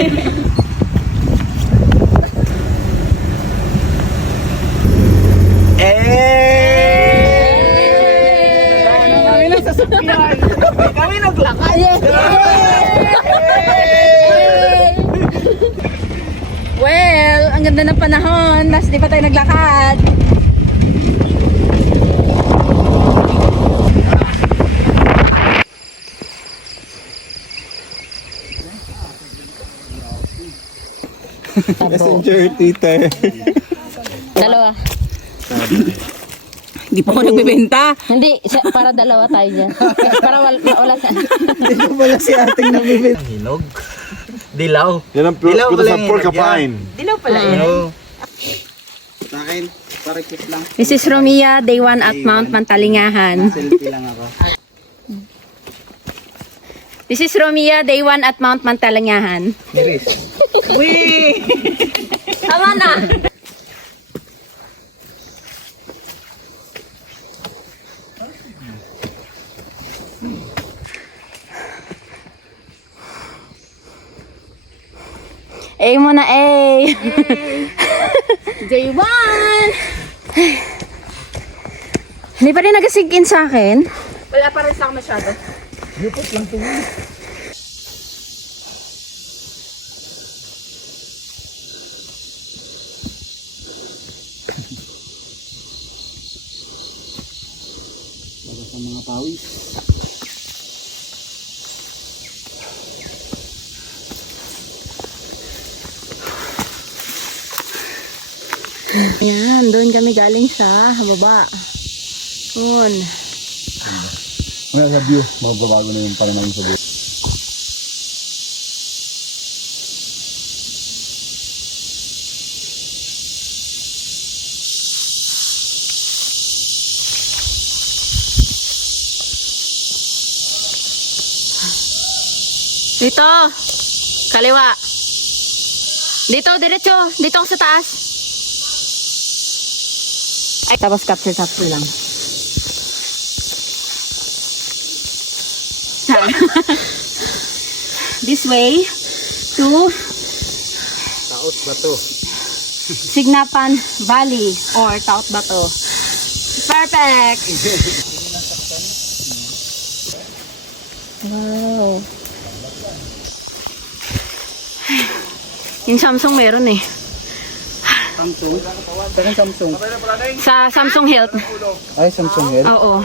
Kami na sasakyan. Kami naglakad. Well, ang ganda ng panahon. Mas di pa tayo naglakad. Messenger, tita. Dalawa. Hindi pa ako nagbibenta. Hindi, para dalawa tayo dyan. Para wala sa... Hindi ko pala si ating nabibit. Hinog. Dilaw. Yan ang Dilaw puto pala sa yung porcupine. Dilaw pala yun. Sa akin, parikit lang. This is Romia, day 1 at Mount Mantalingahan. Selfie lang ako. This is Romia, day 1 at Mount Mantalingahan. Miris. Wee! Tama na! A mo na, A! Day 1! Hindi pa rin nag-sink in sa akin. Wala pa rin sa akin masyado. Yupot lang ito. Baga sa mga pawis. Yan, doon kami galing sa baba. Doon. Mga sa view, magbabago na yung pananaw sa view. Dito. Kaliwa. Dito, diretso. Dito ako sa taas. Ay, tapos capture lang. This way to Taot ba to? Signapan Valley or Taot Bato. Perfect! Wow. Yung Samsung meron eh. Samsung? Saan Samsung? Sa Samsung Health. Ay, Samsung Health. Oo.